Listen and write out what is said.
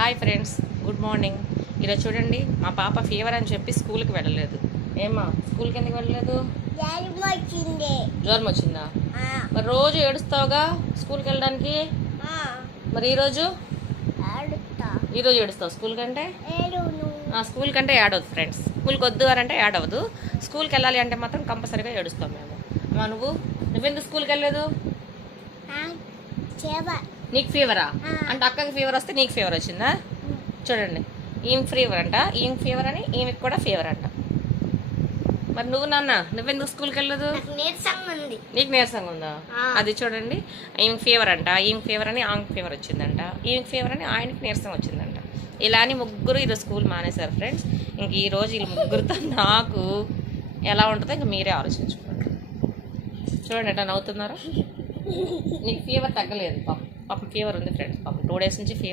Hi friends, good morning. ఈరోజు చూడండి, మా పాప ఫీవర్ అని చెప్పి స్కూల్కి వెళ్ళలేదు. ఏమా స్కూల్కి ఎందుకు వెళ్ళలేదు? జ్వరం వచ్చిందా? మరి రోజు ఏడుస్తావుగా స్కూల్కి వెళ్ళడానికి. మరి ఈరోజు ఏడుస్తావు స్కూల్ కంటే? స్కూల్ కంటే ఏడవద్దు ఫ్రెండ్స్. స్కూల్కి వద్దు అని అంటే ఏడవద్దు. స్కూల్కి వెళ్ళాలి అంటే మాత్రం కంపల్సరీగా ఏడుస్తాం మేము. అమ్మా నువ్వెందుకు స్కూల్కి వెళ్ళలేదు? నీకు ఫీవరా? అంటే అక్కకి ఫీవర్ వస్తే నీకు ఫీవర్ వచ్చిందా? చూడండి, ఈమె ఫీవర్ అంట, ఈమె ఫీవర్ అని ఈమెకి కూడా ఫీవర్ అంట. మరి నువ్వెందుకు స్కూల్కి వెళ్ళదు? నీకు నీరసంగా ఉందా? అది చూడండి, ఈమెకి ఫీవర్ అంట, ఈమెకి ఫీవర్ అని ఆమెకి ఫీవర్ వచ్చిందంట, ఈమెకి ఫీవర్ అని ఆయనకి నీరసం వచ్చిందంట. ఇలా అని ముగ్గురు ఈరోజు స్కూల్ మానేశారు ఫ్రెండ్స్. ఇంక ఈరోజు వీళ్ళు ముగ్గురితో నాకు ఎలా ఉంటుందో ఇంక మీరే ఆలోచించుకోండి. చూడండి ఎట్లా నవ్వుతున్నారు. నీకు ఫీవర్ తగ్గలేదు, పాపం ఫీవర్ ఉంది ఫ్రెండ్స్. పాపం 2 days నుంచి ఫీవర్.